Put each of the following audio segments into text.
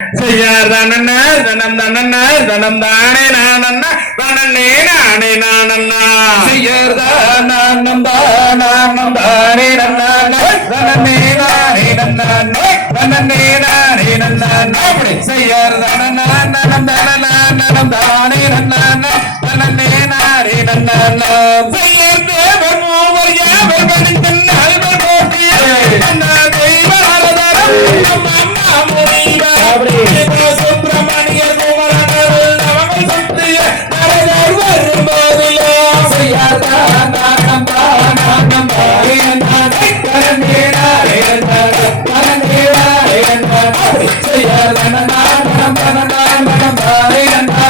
செய்யாதனன்னா தனம் தனன்னா தனம் தானே நானன்னா தனனே நானே நானன்னா செய்யாதனம் தானே நன்னா தனனே நானே நன்னா தனனே நானே நன்னா செய்யாதனம் தானே நன்னா தனனே நானே நன்னா செய்யதேவன் மூவர் யாவர் கணித்தன் அல்வர் போற்றியே அண்ணா தெய்வ சுப்பிரமணிய குமரனருள் நவங்கள் சுற்றிய நரகர் வரும்போதிலோ செய்யாதனம் தானே நன்னா தனனே நானே நன்னா செய்யாதனம் தானே நன்னா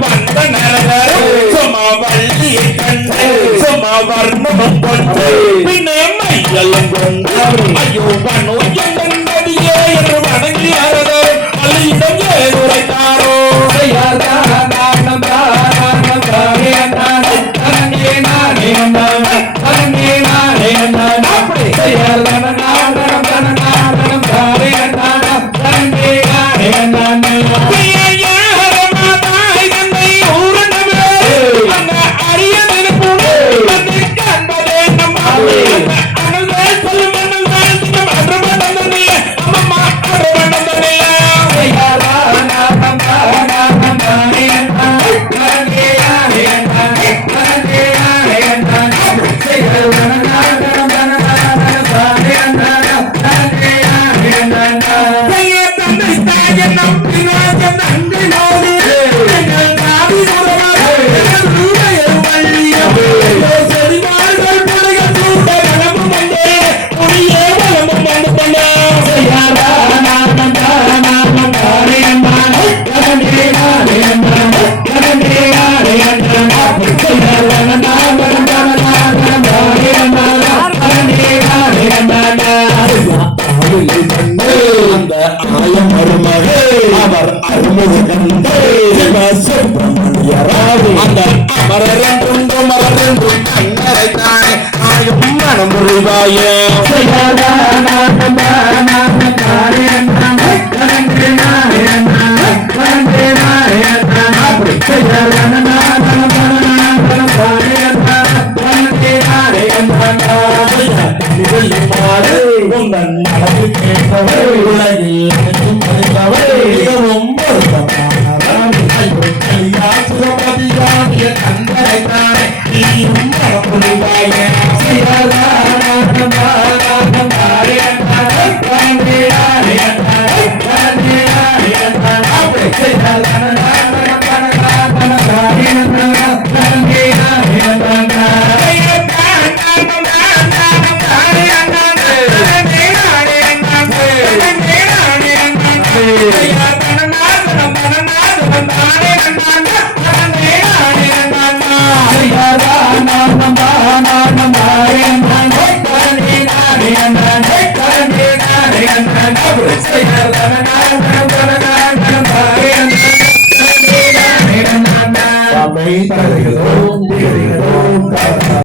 வந்த நரகரும் சுமவள்ளியை கண்டு சுமவர்ணமும் கொண்டு பின்னே மையலும் கொண்டு ஐயோ வனோ என்பதியே என்று வணங்கி அரதரும் அள்ளியிடம் ஏதுரைத்தாரோ செய்யாதனம் தானே நன்னா செய்யாதனம் அந்த ஆயம் மருமகே அவர் அருமுகந்தே சுப்பிரமணியராவே அந்த அமரரென்றும் மலரென்றும் அன்னரைத்தானே ஆயும் மனம் புரிவாயே உங்கள் மனதில் கேட்டவர் உலகில்